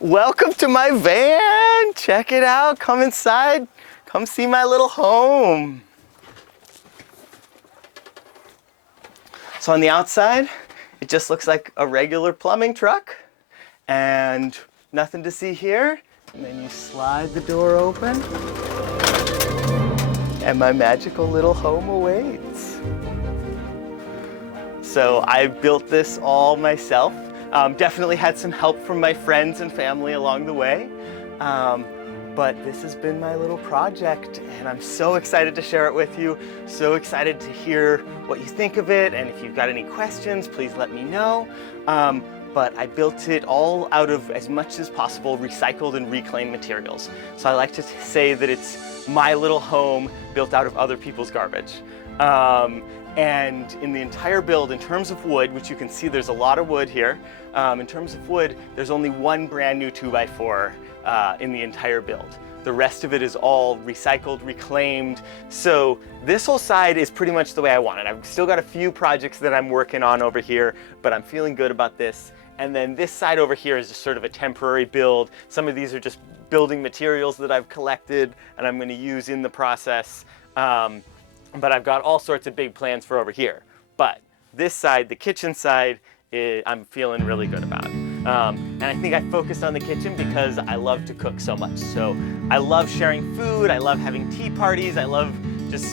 Welcome to my van. Check it out. Come inside. Come see my little home. So on the outside, it just looks like a regular plumbing truck and nothing to see here. And then you slide the door open and my magical little home awaits. So I built this all myself. Definitely had some help from my friends and family along the way. But this has been my little project and I'm so excited to share it with you. So excited to hear what you think of it. And if you've got any questions, please let me know. But I built it all out of, as much as possible, recycled and reclaimed materials. So I like to say that it's my little home built out of other people's garbage. And in the entire build, in terms of wood, which you can see there's a lot of wood here, in terms of wood, there's only one brand new 2x4 in the entire build. The rest of it is all recycled, reclaimed. So this whole side is pretty much the way I want it. I've still got a few projects that I'm working on over here, but I'm feeling good about this. And then this side over here is just sort of a temporary build. Some of these are just building materials that I've collected and I'm going to use in the process. But I've got all sorts of big plans for over here. But this side, the kitchen side, I'm feeling really good about. And I think I focused on the kitchen because I love to cook so much. So I love sharing food, I love having tea parties, I love just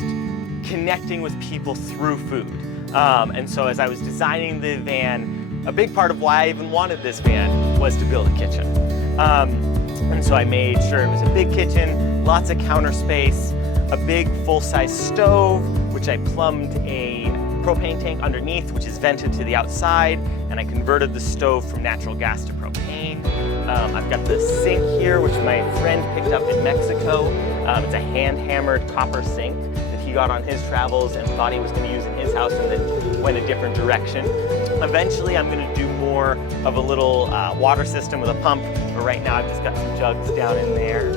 connecting with people through food. And so as I was designing the van, a big part of why I even wanted this van was to build a kitchen. And so I made sure it was a big kitchen, lots of counter space, a big full-size stove, which I plumbed a propane tank underneath, which is vented to the outside, and I converted the stove from natural gas to propane. I've got the sink here, which my friend picked up in Mexico. It's a hand-hammered copper sink that he got on his travels and thought he was going to use in his house and then went a different direction. Eventually, I'm going to do more of a little water system with a pump, but right now I've just got some jugs down in there.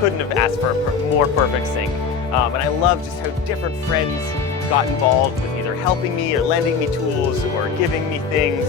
Couldn't have asked for a more perfect sink. And I love just how different friends got involved with either helping me or lending me tools or giving me things.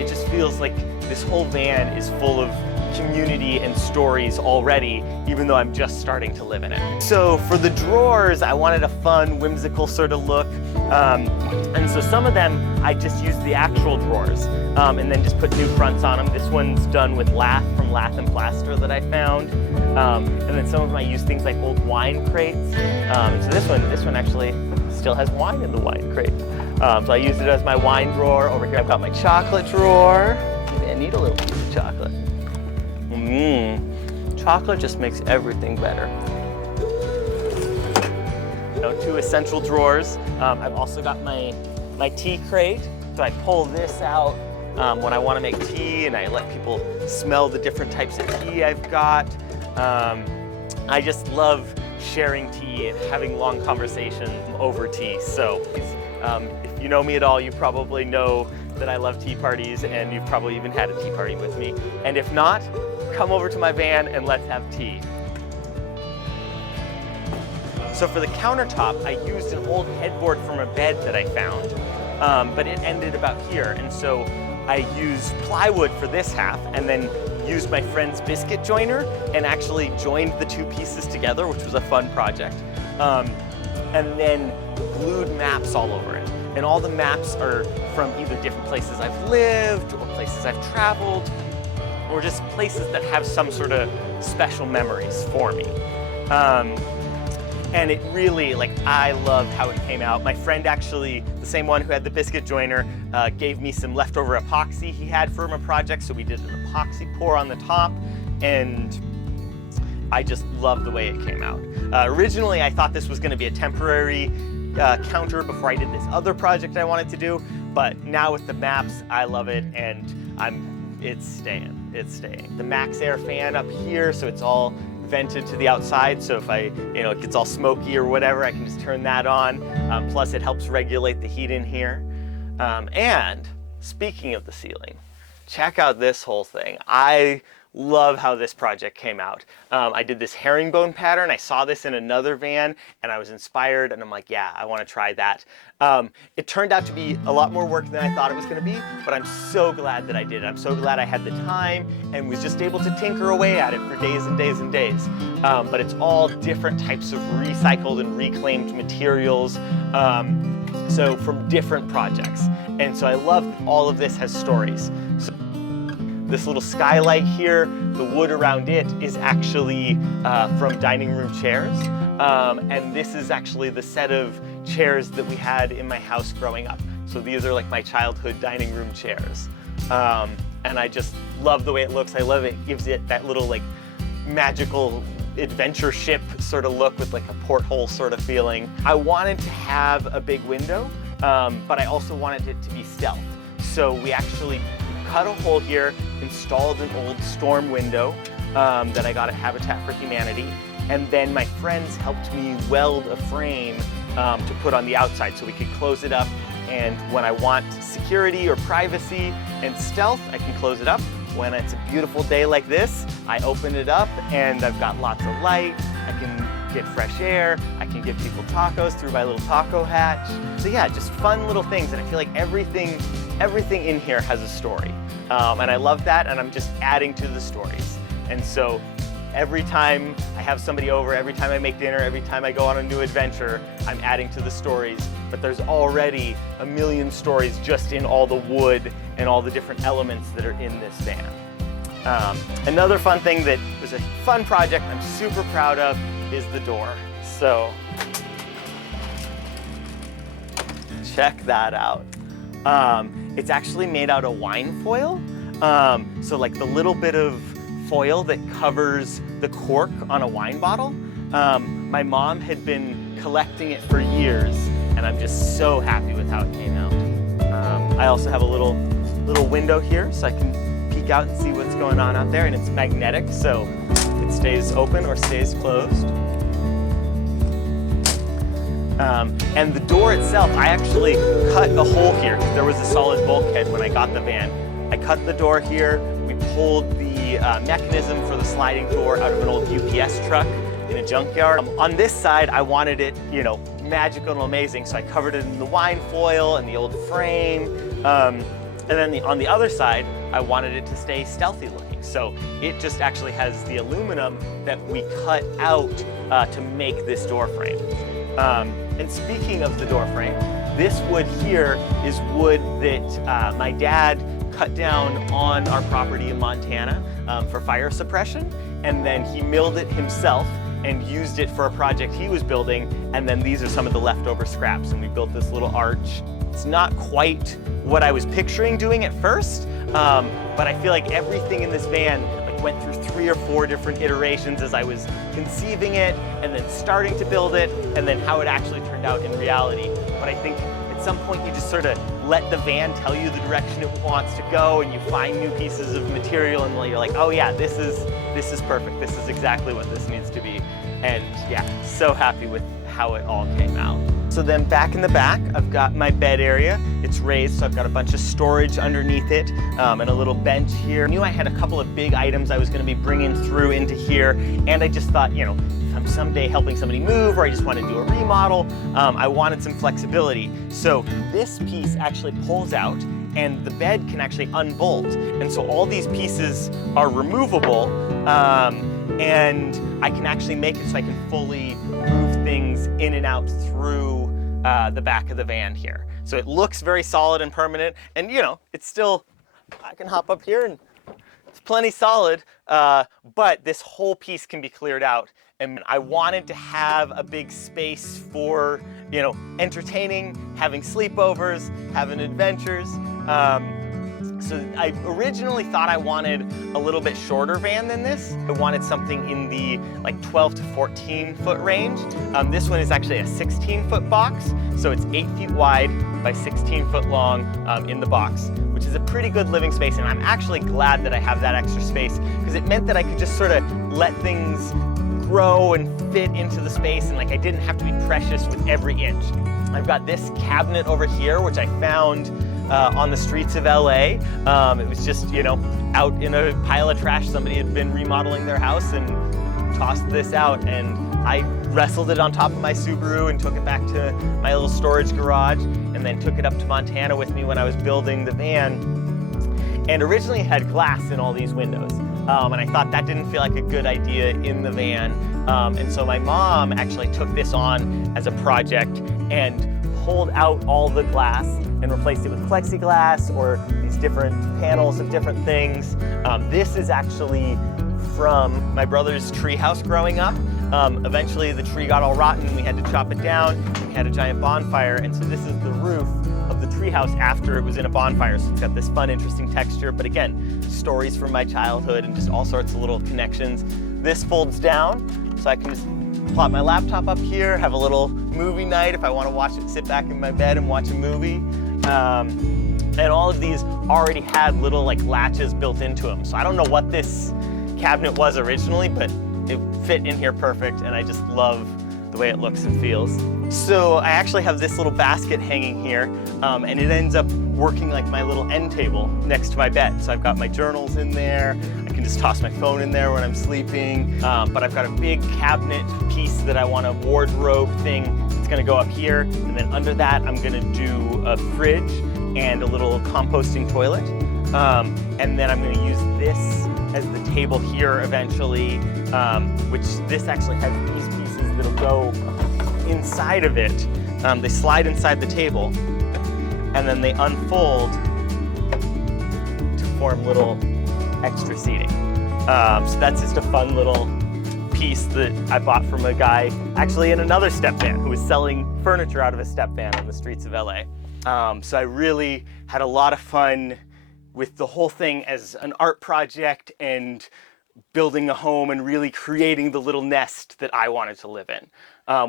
It just feels like this whole van is full of community and stories already, even though I'm just starting to live in it. So for the drawers, I wanted a fun, whimsical sort of look. And so some of them, I just used the actual drawers and then just put new fronts on them. This one's done with lath from Lath and Plaster that I found. And then some of them I used things like old wine crates. So this one actually still has wine in the wine crate. So I used it as my wine drawer. Over here I've got my chocolate drawer. Maybe I need a little piece of chocolate. Chocolate just makes everything better. Two essential drawers. I've also got my tea crate. So I pull this out when I want to make tea and I let people smell the different types of tea I've got. I just love sharing tea and having long conversations over tea. So if you know me at all, you probably know that I love tea parties and you've probably even had a tea party with me. And if not, come over to my van and let's have tea. So for the countertop, I used an old headboard from a bed that I found, but it ended about here. And so I used plywood for this half and then used my friend's biscuit joiner and actually joined the two pieces together, which was a fun project. And then glued maps all over it. And all the maps are from either different places I've lived or places I've traveled or just places that have some sort of special memories for me. And it really, I loved how it came out. My friend actually, the same one who had the biscuit joiner, gave me some leftover epoxy he had from a project, so we did an epoxy pour on the top, and I just loved the way it came out. Originally, I thought this was gonna be a temporary counter before I did this other project I wanted to do, but now with the maps, I love it, and it's staying. The Max Air fan up here, so it's all vented to the outside, so if it gets all smoky or whatever, I can just turn that on. Plus it helps regulate the heat in here. And speaking of the ceiling, check out this whole thing. I love how this project came out. I did this herringbone pattern. I saw this in another van and I was inspired and I'm like, yeah, I want to try that. It turned out to be a lot more work than I thought it was going to be, but I'm so glad that I did it. I'm so glad I had the time and was just able to tinker away at it for days and days and days. But it's all different types of recycled and reclaimed materials. So from different projects. And so I love all of this has stories. So this little skylight here, the wood around it is actually from dining room chairs. And this is actually the set of chairs that we had in my house growing up. So these are like my childhood dining room chairs. And I just love the way it looks. I love it. It gives it that little like magical adventure ship sort of look with like a porthole sort of feeling. I wanted to have a big window, but I also wanted it to be stealth. So we actually cut a hole here, installed an old storm window that I got at Habitat for Humanity, and then my friends helped me weld a frame to put on the outside so we could close it up, and when I want security or privacy and stealth, I can close it up. When it's a beautiful day like this, I open it up and I've got lots of light, I can get fresh air, I can give people tacos through my little taco hatch. So yeah, just fun little things, and I feel like everything in here has a story. And I love that, and I'm just adding to the stories. And so every time I have somebody over, every time I make dinner, every time I go on a new adventure, I'm adding to the stories. But there's already a million stories just in all the wood and all the different elements that are in this van. Another fun thing that was a fun project I'm super proud of is the door. So check that out. It's actually made out of wine foil. So like the little bit of foil that covers the cork on a wine bottle. My mom had been collecting it for years, and I'm just so happy with how it came out. I also have a little window here so I can peek out and see what's going on out there, and it's magnetic, so it stays open or stays closed. And the door itself, I actually cut a hole here because there was a solid bulkhead when I got the van. I cut the door here, we pulled the mechanism for the sliding door out of an old UPS truck in a junkyard. On this side, I wanted it, you know, magical and amazing, so I covered it in the wine foil and the old frame. And then on the other side, I wanted it to stay stealthy looking. So it just actually has the aluminum that we cut out to make this door frame. And speaking of the door frame, this wood here is wood that my dad cut down on our property in Montana for fire suppression, and then he milled it himself and used it for a project he was building, and then these are some of the leftover scraps, and we built this little arch. It's not quite what I was picturing doing at first, but I feel like everything in this van went through 3 or 4 different iterations as I was conceiving it and then starting to build it, and then how it actually turned out in reality. But I think at some point you just sort of let the van tell you the direction it wants to go, and you find new pieces of material, and you're like, oh yeah, this is perfect. This is exactly what this needs to be. And yeah, so happy with how it all came out. So then back in the back, I've got my bed area. It's raised, so I've got a bunch of storage underneath it and a little bench here. I knew I had a couple of big items I was gonna be bringing through into here, and I just thought, you know, if I'm someday helping somebody move or I just want to do a remodel, I wanted some flexibility. So this piece actually pulls out, and the bed can actually unbolt. And so all these pieces are removable, and I can actually make it so I can fully move things in and out through the back of the van here. So it looks very solid and permanent, and you know, it's still, I can hop up here and it's plenty solid, but this whole piece can be cleared out. And I wanted to have a big space for, you know, entertaining, having sleepovers, having adventures. So I originally thought I wanted a little bit shorter van than this. I wanted something in the like 12 to 14 foot range. This one is actually a 16-foot box. So it's 8 feet wide by 16 foot long in the box, which is a pretty good living space. And I'm actually glad that I have that extra space, because it meant that I could just sort of let things grow and fit into the space, and like I didn't have to be precious with every inch. I've got this cabinet over here, which I found on the streets of LA. It was just, you know, out in a pile of trash. Somebody had been remodeling their house and tossed this out, and I wrestled it on top of my Subaru and took it back to my little storage garage, and then took it up to Montana with me when I was building the van. And originally it had glass in all these windows. And I thought that didn't feel like a good idea in the van. And so my mom actually took this on as a project and pulled out all the glass and replaced it with plexiglass or these different panels of different things. This is actually from my brother's tree house growing up. Eventually the tree got all rotten, we had to chop it down, we had a giant bonfire, and so this is the roof of the treehouse after it was in a bonfire. So it's got this fun, interesting texture, but again, stories from my childhood and just all sorts of little connections. This folds down, so I can just plop my laptop up here, have a little movie night if I want to watch it, sit back in my bed and watch a movie. And all of these already had little like latches built into them. So I don't know what this cabinet was originally, but it fit in here perfect, and I just love the way it looks and feels. So I actually have this little basket hanging here, and it ends up working like my little end table next to my bed. So I've got my journals in there, I can just toss my phone in there when I'm sleeping, but I've got a big cabinet piece that I want a wardrobe thing. It's gonna go up here, and then under that I'm gonna do a fridge and a little composting toilet. And then I'm gonna use this as the table here eventually, which this actually has these pieces that'll go inside of it. They slide inside the table, and then they unfold to form little extra seating. So that's just a fun little piece that I bought from a guy actually in another step van who was selling furniture out of a step van on the streets of LA. So I really had a lot of fun with the whole thing as an art project and building a home and really creating the little nest that I wanted to live in.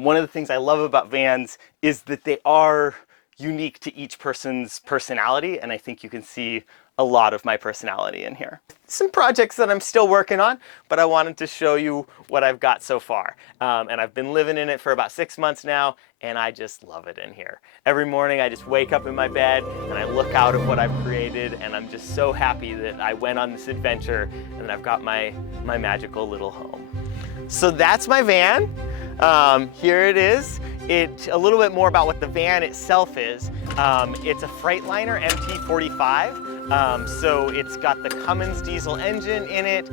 One of the things I love about vans is that they are unique to each person's personality, and I think you can see a lot of my personality in here. Some projects that I'm still working on, but I wanted to show you what I've got so far. And I've been living in it for about 6 months now, and I just love it in here. Every morning I just wake up in my bed and I look out at what I've created, and I'm just so happy that I went on this adventure and I've got my magical little home. So that's my van. Here it is. A little bit more about what the van itself is. It's a Freightliner MT45. So it's got the Cummins diesel engine in it.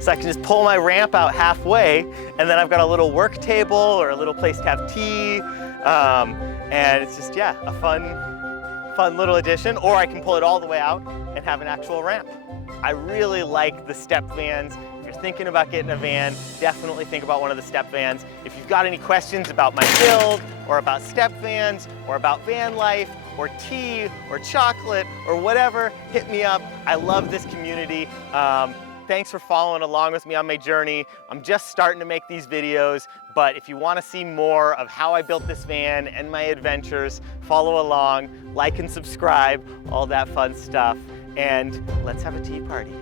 So I can just pull my ramp out halfway, and then I've got a little work table or a little place to have tea. And it's just, yeah, a fun little addition. Or I can pull it all the way out and have an actual ramp. I really like the step vans. If you're thinking about getting a van, definitely think about one of the step vans. If you've got any questions about my build, or about step vans, or about van life, or tea, or chocolate, or whatever, hit me up. I love this community. Thanks for following along with me on my journey. I'm just starting to make these videos, but if you want to see more of how I built this van and my adventures, follow along, like and subscribe, all that fun stuff, and let's have a tea party.